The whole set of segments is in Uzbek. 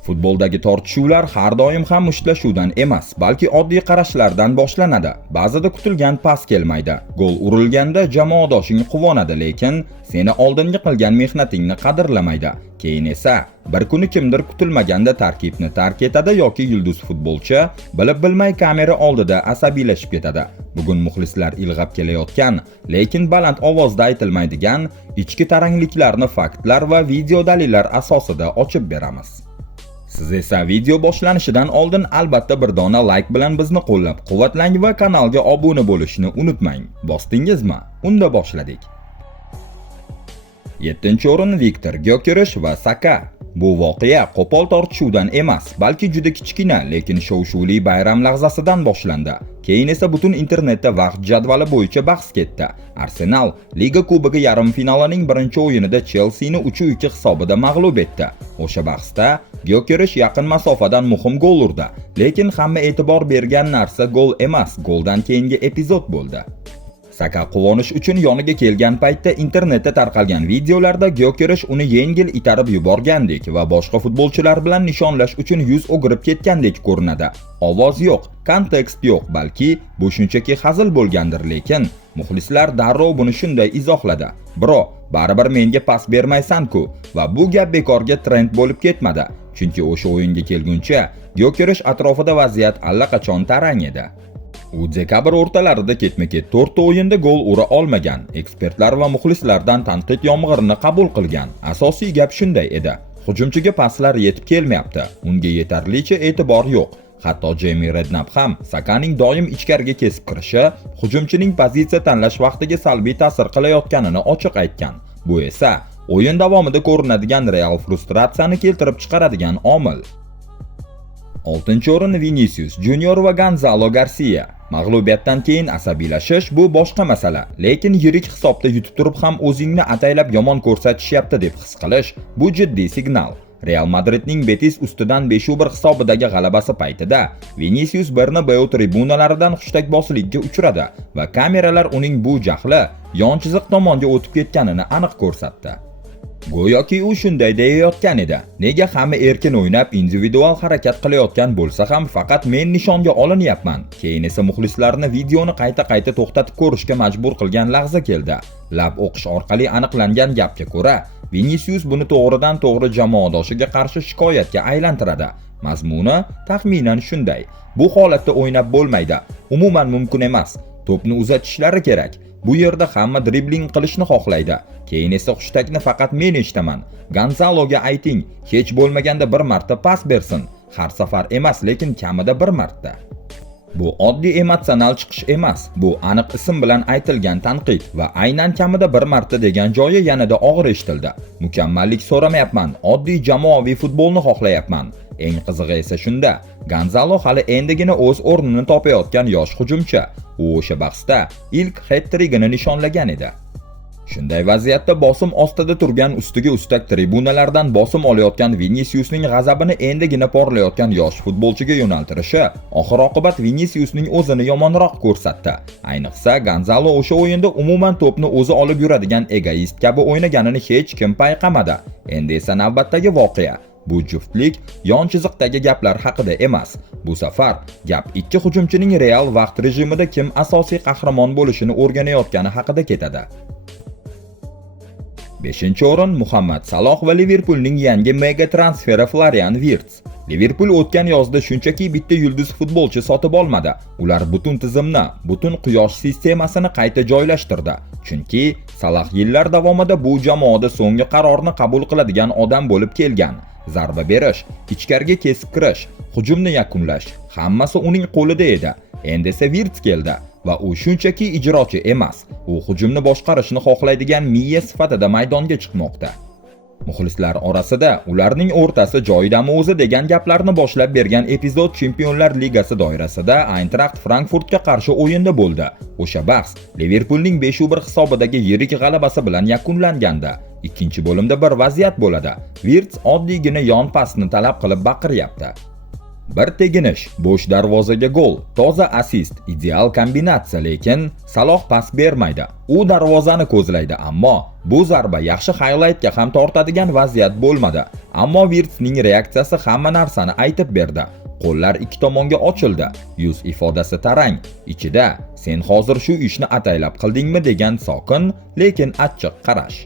Futboldagi tortishuvlar har doim ham mushtlashuvdan emas, balki oddiy qarashlardan boshlanadi. Ba'zida kutilgan pas kelmaydi. Gol urilganda jamoadoshing quvonadi, lekin seni oldingi qilgan mehnatingni qadrlamaydi. Keyin esa bir kuni kimdir kutilmaganda tarkibni tark etadi yoki yulduz futbolchi bilib-bilmay kamera oldida asabiylashib ketadi. Bugun muxlislar ilg'ab kelayotgan, lekin baland ovozda aytilmaydigan ichki tarangliklarni faktlar va video dalillar asosida ochib beramiz. Siz esa video boshlanishidan oldin albatta bir dona like bilan bizni qo'llab-quvvatlang va kanalga obuna bo'lishni unutmang. Bosdingizmi? Unda boshladik. 7-o'rin Viktor Gyökeres va Saka. Bu voqea qo'pol tortishuvdan emas, balki juda kichkina, lekin shov-shuvli bayram lahzasidan boshlandi. Keyin esa butun internetda vaqt jadvali bo'yicha bahs ketdi. Arsenal Liga Kubogi yarim finalining birinchi o'yinida Chelsea ni 3-2 hisobida mag'lub etdi. O'sha bahsda Gyökeres yaqin masofadan muhim gol urdi, lekin hamma e'tibor bergan narsa gol emas, goldan keyingi epizod bo'ldi. Saka quvonish uchun yoniga kelgan paytda internetda tarqalgan videolarda Gyökeres uni yengil itarib yuborgandek va boshqa futbolchilar bilan nishonlash uchun yuz o'girib ketgandek ko'rinadi. Ovoz yo'q, kontekst yo'q, balki bu shunchaki hazil bo'lgandir, lekin muxlislar darrov buni shunday izohladi. Bro, baribir menga pas bermaysan-ku va bu gap bekorga trend bo'lib ketmadi. Chunki o'sha o'yinga kelguncha Gyökeres atrofida vaziyat allaqachon tarang edi. U dekabr o'rtalarida ketma-ket 4 ta o'yinda gol ura olmagan, ekspertlar va muxlislardan tanqid yomg'irini qabul qilgan. Asosiy gap shunday edi. Hujumchiga paslar yetib kelmayapti, unga yetarlicha e'tibor yo'q. Hatto Jamie Redknapp ham Sakaning doim ichkariga kesib kirishi hujumchining pozitsiya tanlash vaqtiga salbiy ta'sir qilayotganini ochiq aytgan. Bu esa o'yin davomida ko'rinadigan real frustratsiyani keltirib chiqaradigan omil. 6-o'rin Vinicius Junior va Gonzalo Garcia. Mag'lubiyatdan keyin asabiylashish bu boshqa masala, lekin yirik hisobda yutib turib ham o'zingni ataylab yomon ko'rsatishyapti deb his qilish bu jiddiy signal. Real Madridning Betis ustidan 5-1 hisobidagi g'alabasi paytida Vinicius Bernabeu tribunalaridan hushtakbozlikka uchradi va kameralar uning bu jahli yon chiziq tomonga o'tib ketganini aniq ko'rsatdi. Go'yoki u shunday deyayotgan edi. Nega hamma erkin o'ynab, individual harakat qilayotgan bo'lsa ham faqat men nishonga olinyapman. Keyin esa muxlislarni videoni qayta-qayta to'xtatib ko'rishga majbur qilgan lahza keldi. Lab o'qish orqali aniqlangan gapga ko'ra, Vinicius buni to'g'ridan-to'g'ri jamoadoshiga qarshi shikoyatga aylantiradi. Mazmuni taxminan shunday. Bu holatda o'ynab bo'lmaydi. Umuman mumkin emas. To'pni uzatishlari kerak. Bu yerda hamma dribling qilishni xohlaydi. Keyin esa hushtakni faqat men eshitaman. Gonzaloga ayting, hech bo'lmaganda bir marta pas bersin. Har safar emas, lekin kamida bir marta. Bu oddiy emotsional chiqish emas. Bu aniq ism bilan aytilgan tanqid va aynan kamida bir marta degan joyi yanada og'ir eshitildi. Mukammallik so'ramayapman, oddiy jamoaviy futbolni xohlayapman. Eng qizig'i esa shunda, Gonzalo hali endigina o'z o'rnini topayotgan yosh hujumchi. U o'sha bahsda ilk hat-trigini nishonlagan edi. Shunday vaziyatda bosim ostida turgan ustiga ustak tribunalardan bosim olayotgan Viniciusning g'azabini endigina porlayotgan yosh futbolchiga yo'naltirishi oxir-oqibat Viniciusning o'zini yomonroq ko'rsatdi. Ayniqsa Gonzalo o'sha o'yinda umuman to'pni o'zi olib yuradigan egoist kabi o'ynaganini hech kim payqamadi. Endi esa navbatdagi voqea. Bu juftlik yon chiziqdagi gaplar haqida emas. Bu safar gap ikki hujumchining real vaqt rejimida kim asosiy qahramon bo'lishini o'rganayotgani haqida ketadi. 5-o'rin Muhammad Saloh va Liverpoolning yangi mega transferi Florian Wirtz. Liverpool o'tgan yozda shunchaki bitta yulduz futbolchi sotib olmadi. Ular butun tizimni, butun quyosh sistemasini qayta joylashtirdi. Chunki Saloh yillar davomida bu jamoada so'nggi qarorni qabul qiladigan odam bo'lib kelgan. Zarba berish, ichkariga kesib kirish, hujumni yakunlash, hammasi uning qo'lida edi. Endi esa Wirtz keldi va u shunchaki ijrochi emas, u hujumni boshqarishni xohlaydigan miya sifatida maydonga chiqmoqda. Muxlislar orasida ularning o'rtasi joyidami o'zi degan gaplarni boshlab bergan epizod Chempionlar Ligasi doirasida Eintracht Frankfurtga qarshi o'yinda bo'ldi. O'sha bahs Liverpoolning 5-1 hisobidagi yirik g'alabasi bilan yakunlangandi. Ikkinchi bo'limda bir vaziyat bo'ladi. Wirtz oddiygina yon pasni talab qilib baqiryapti. Bir teginish, bo'sh darvozaga gol, toza assist, ideal kombinatsiya, lekin Saloh pas bermaydi. U darvozani ko'zlaydi, ammo bu zarba yaxshi highlightga ham tortadigan vaziyat bo'lmadi. Ammo Wirtzning reaksiyasi hamma narsani aytib berdi. Qo'llar ikki tomonga ochildi, yuz ifodasi tarang. Ichida "Sen hozir shu ishni ataylab qildingmi?" degan sokin, lekin achchiq qarash.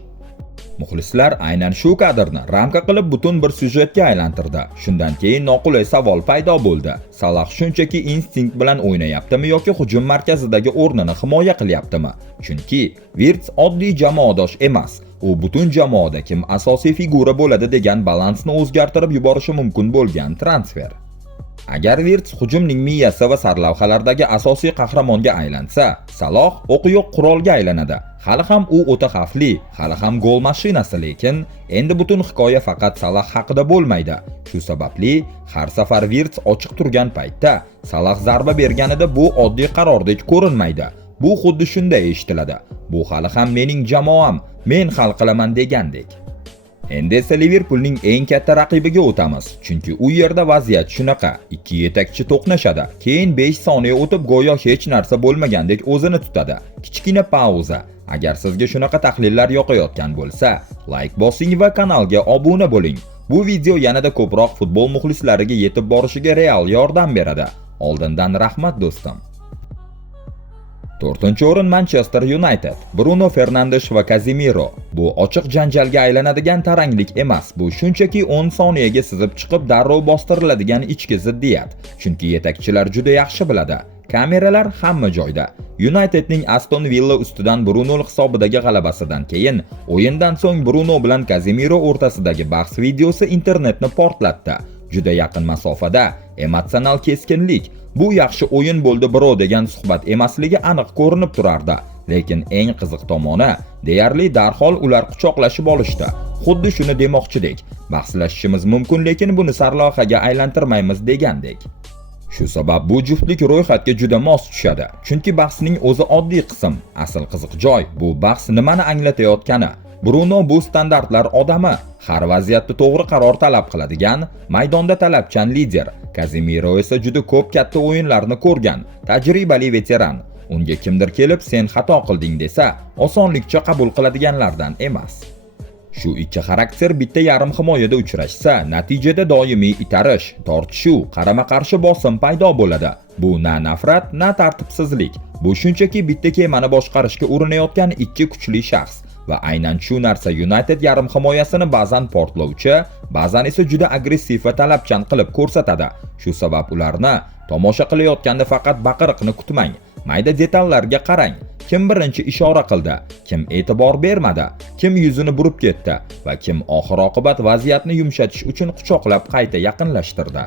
Muxlislar aynan shu kadrni ramka qilib butun bir syujetga aylantirdi. Shundan keyin noqulay savol paydo bo'ldi. Salah shunchaki instinkt bilan o'ynayaptimi yoki hujum markazidagi o'rnini himoya qilyaptimi? Chunki Wirtz oddiy jamoadosh emas. U butun jamoada kim asosiy figura bo'ladi degan balansni o'zgartirib yuborishi mumkin bo'lgan transfer. Agar Wirtz hujumning miyasi va sarlavhalardagi asosiy qahramonga aylansa, Saloh o'qi yo'q qurolga aylanadi. Hali ham u o'ta xavfli, hali ham gol mashinasi, lekin endi butun hikoya faqat Salah haqida bo'lmaydi. Shu sababli har safar Wirtz ochiq turgan paytda Salah zarba berganida bu oddiy qarordek ko'rinmaydi. Bu xuddi shunday eshitiladi. Bu hali ham mening jamoam, men hal qilaman degandek. Endi esa Liverpoolning eng katta raqibiga o'tamiz. Chunki u yerda vaziyat shunaqa. Ikki yetakchi to'qnashadi. Keyin 5 soniya o'tib go'yo hech narsa bo'lmagandek o'zini tutadi. Kichkina pauza. Agar sizga shunaqa tahlillar yoqayotgan bo'lsa, like bosing va kanalga obuna bo'ling. Bu video yanada ko'proq futbol muxlislariga yetib borishiga real yordam beradi. Oldindan rahmat do'stim. 4-o'rin Manchester United. Bruno Fernandes va Casemiro. Bu ochiq janjalga aylanadigan taranglik emas. Bu shunchaki 10 soniyaga sizib chiqib darrov bostiriladigan ichki ziddiyat. Chunki yetakchilar juda yaxshi biladi. Kameralar hamma joyda. Unitedning Aston Villa ustidan Bruno hisobidagi g'alabasidan keyin o'yindan so'ng Bruno bilan Casemiro o'rtasidagi bahs videosi internetni portlatdi. Juda yaqin masofada emotsional keskinlik, bu yaxshi o'yin bo'ldi bro degan suhbat emasligi aniq ko'rinib turardi. Lekin eng qiziq tomoni, deyarli darhol ular quchoqlashib olishdi. Xuddi shuni demoqchidek, bahslashishimiz mumkin, lekin buni sarlavhaga aylantirmaymiz degandek. Shu sabab bu juftlik ro'yxatga juda mos tushadi. Chunki bahsning o'zi oddiy qism. Asl qiziq joy bu bahs nimani anglatayotgani. Bruno bu standartlar odami, har vaziyatda to'g'ri qaror talab qiladigan, maydonda talabchan lider. Casemiro esa juda ko'p katta o'yinlarni ko'rgan, tajribali veteran. Unga kimdir kelib "Sen xato qilding" desa, osonlikcha qabul qiladiganlardan emas. Shu ikki xarakter bitta yarim himoyada uchrashsa, natijada doimiy itarish, tortishuv, qarama-qarshi bosim paydo bo'ladi. Bu na nafrat, na tartibsizlik. Bu shunchaki bitta kemani boshqarishga urinayotgan ikki kuchli shaxs. Va aynan shu narsa United yarim himoyasini ba'zan portlovchi, ba'zan esa juda agressiv va talabchan qilib ko'rsatadi. Shu sabab ularni tomosha qilayotganda faqat baqiriqni kutmang. Mayda detallarga qarang. Kim birinchi ishora qildi, kim e'tibor bermadi, kim yuzini burib ketdi va kim oxir-oqibat vaziyatni yumshatish uchun quchoqlab qayta yaqinlashtirdi.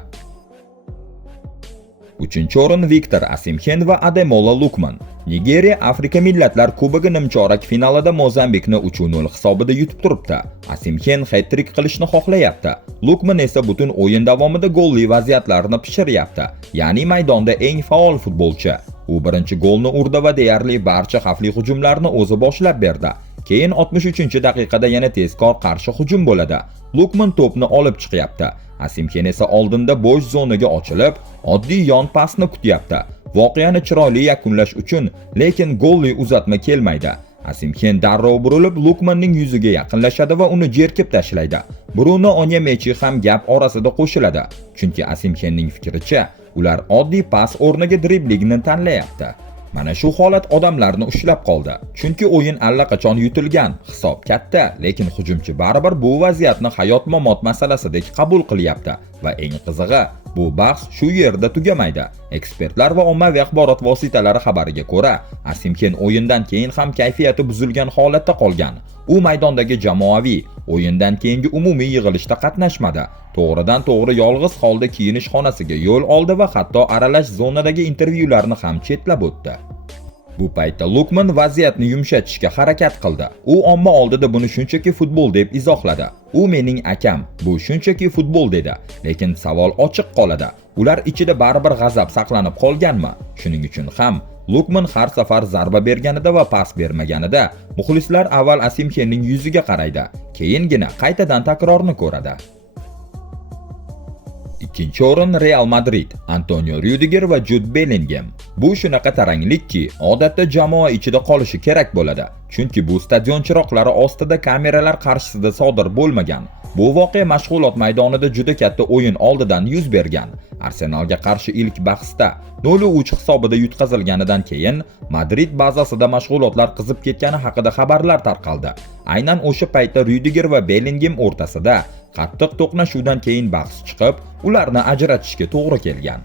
3-o'rin Victor Osimhen va Ademola Lookman. Nigeriya Afrika Millatlar Kubogi nimchorak finalida Mozambikni 3-0 hisobida yutib turibdi. Osimhen hat-trick qilishni xohlayapti. Lookman esa butun o'yin davomida golli vaziyatlarni pishiryapti. Ya'ni maydonda eng faol futbolchi. U birinchi golni urdi va deyarli barcha xavfli hujumlarni o'zi boshlab berdi. Keyin 63-daqiqada yana tezkor qarshi hujum bo'ladi. Lookman to'pni olib chiqyapti. Osimhen esa oldinda bo'sh zonaga ochilib, oddiy yon pasni kutyapti. Voqeani chiroyli yakunlash uchun, lekin golli uzatma kelmaydi. Osimhen darrov burilib Lookmanning yuziga yaqinlashadi va uni jerkib tashlaydi. Bruno Onyemechi ham gap orasida qo'shiladi. Chunki Osimhenning fikricha, ular oddiy pas o'rniga driblingni tanlayapti. Mana shu holat odamlarni ushlab qoldi. Chunki o'yin allaqachon yutilgan, hisob katta, lekin hujumchi baribir bu vaziyatni hayot-mamot masalasidek qabul qilyapti va eng qizig'i, bu bahs shu yerda tugamaydi. Ekspertlar va ommaviy axborot vositalari xabariga ko'ra, Osimhen o'yindan keyin ham kayfiyati buzilgan holatda qolgan. U maydondagi jamoaviy o'yindan keyingi umumiy yig'ilishda qatnashmadi. To'g'ridan to'g'ri yolg'iz holda kiyinish xonasiga yo'l oldi va hatto aralash zonadagi intervyularni ham chetlab o'tdi. Bu paytda Lookman vaziyatni yumshatishga harakat qildi. U omma oldida buni shunchaki futbol deb izohladi. U mening akam, bu shunchaki futbol dedi. Lekin savol ochiq qoladi. Ular ichida baribir g'azab saqlanib qolganmi? Shuning uchun ham Lookman har safar zarba berganida va pas bermaganida muxlislar avval Osimhenning yuziga qaraydi, keyingina qaytadan takrorni ko'radi. Ikkinchi o'rin Real Madrid, Antonio Rudiger va Jude Bellingham. Bu shunaqa taranglikki, odatda jamoa ichida qolishi kerak bo'ladi, chunki bu stadion chiroqlari ostida kameralar qarshisida sodir bo'lmagan. Bu voqea mashg'ulot maydonida juda katta o'yin oldidan yuz bergan. Arsenalga qarshi ilk bahsda 0-3 hisobida yutqazilganidan keyin Madrid bazasida mashg'ulotlar qizib ketgani haqida xabarlar tarqaldi. Aynan o'sha paytda Rudiger va Bellingham o'rtasida qattiq to'qnashuvdan keyin bahs chiqib, ularni ajratishga to'g'ri kelgan.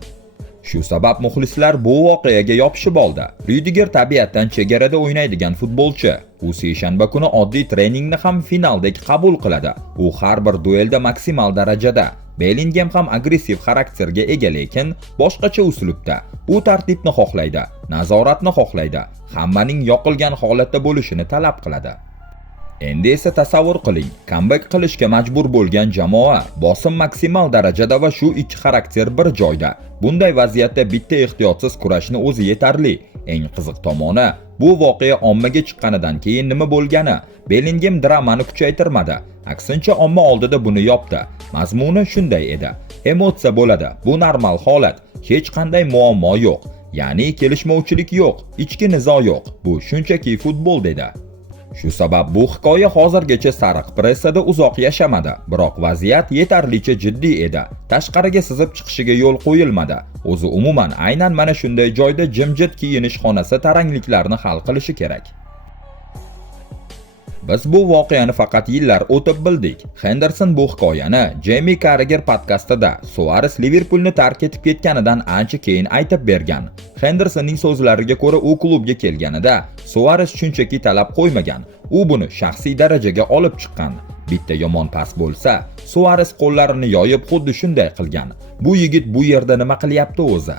Shu sabab muxlislar bu voqeaga yopishib oldi. Rudiger tabiatdan chegarada o'ynaydigan futbolchi. U seshanba kuni oddiy treningni ham finaldek qabul qiladi. U har bir duelda maksimal darajada. Bellingham ham agressiv xarakterga ega, lekin boshqacha uslubda. U tartibni xohlaydi, nazoratni xohlaydi, hammaning yoqilgan holatda bo'lishini talab qiladi. Endi esa tasavvur qiling, comeback qilishga majbur bo'lgan jamoa bosim maksimal darajada va shu ikki xarakter bir joyda. Bunday vaziyatda bitta ehtiyotsiz kurashni o'zi yetarli. Eng qiziq tomoni, bu voqea ommaga chiqqanidan keyin nima bo'lgani? Bellingham dramani kuchaytirmadi. Aksincha omma oldida buni yopdi. Mazmuni shunday edi. Emotsiya bo'ladi. Bu normal holat. Hech qanday muammo yo'q. Ya'ni kelishmovchilik yo'q, ichki nizo yo'q. Bu shunchaki futbol dedi. Shu sabab bu hikoya hozirgacha sariq pressada uzoq yashamadi, biroq vaziyat yetarlicha jiddiy edi. Tashqariga sizib chiqishiga yo'l qo'yilmadi. O'zi umuman aynan mana shunday joyda jimjit kiyinish xonasi tarangliklarni hal qilishi kerak. Biz bu voqeani faqat yillar o'tib bildik. Henderson bu hikoyani Jamie Carragher podkastida Suares Liverpoolni tark etib ketganidan ancha keyin aytib bergan. Hendersonning so'zlariga ko'ra, u klubga kelganida Suares shunchaki talab qo'ymagan. U buni shaxsiy darajaga olib chiqqan. Bitta yomon pas bo'lsa, Suares qo'llarini yoyib xuddi shunday qilgan. Bu yigit bu yerda nima qilyapti o'zi?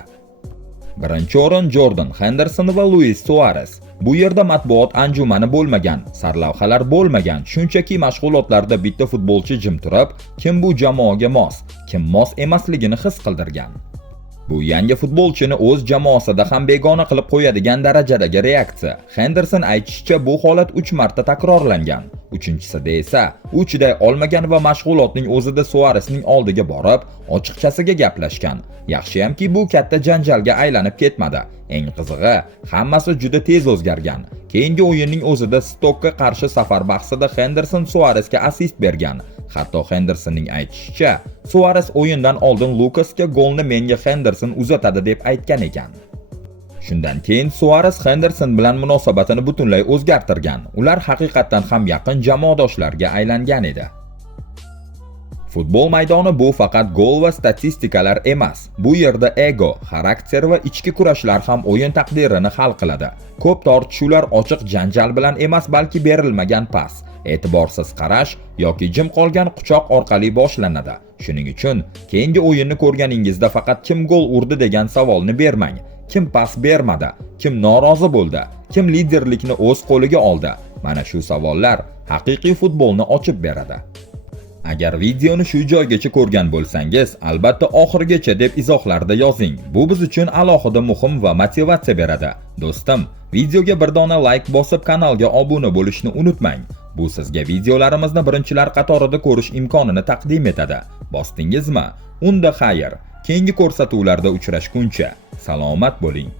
Birinchi o'rin Jordan Henderson va Luis Suares. Bu yerda matbuot anjumani bo'lmagan, sarlavhalar bo'lmagan, shunchaki mashg'ulotlarda bitta futbolchi jim turib, kim bu jamoaga mos, kim mos emasligini his qildirgan. Bu yangi futbolchini o'z jamoasida ham begona qilib qo'yadigan darajadagi reaksiya. Henderson aytishicha, bu holat 3 marta takrorlangan. Uchinchisida esa u chiday olmagan va mashg'ulotning o'zida Suaresning oldiga borib, ochiqchasiga gaplashgan. Yaxshiyamki bu katta janjalga aylanib ketmadi. Eng qizig'i, hammasi juda tez o'zgargan. Keyingi o'yinning o'zida Stokka qarshi safar bahsida Henderson Suaresga assist bergan. Hatto Hendersonning aytishicha, Suares o'yindan oldin Lukasga golni menga Henderson uzatadi deb aytgan ekan. Shundan keyin Suares Henderson bilan munosabatini butunlay o'zgartirgan. Ular haqiqatan ham yaqin jamoadoshlarga aylangan edi. Futbol maydoni bu faqat gol va statistikalar emas. Bu yerda ego, xarakter va ichki kurashlar ham o'yin taqdirini hal qiladi. Ko'p tortishuvlar ochiq janjal bilan emas, balki berilmagan pas, e'tiborsiz qarash yoki jim qolgan quchoq orqali boshlanadi. Shuning uchun keyingi o'yinni ko'rganingizda faqat kim gol urdi degan savolni bermang. Kim pas bermadi, kim norozi bo'ldi, kim liderlikni o'z qo'liga oldi. Mana shu savollar haqiqiy futbolni ochib beradi. Agar videoni shu joygacha ko'rgan bo'lsangiz, albatta oxirigacha deb izohlarda yozing. Bu biz uchun alohida muhim va motivatsiya beradi. Do'stim, videoga bir dona like bosib kanalga obuna bo'lishni unutmang. Bu sizga videolarimizni birinchilar qatorida ko'rish imkonini taqdim etadi. Bosdingizmi? Unda xayr. Keyingi ko'rsatuvlarda uchrashguncha salomat bo'ling.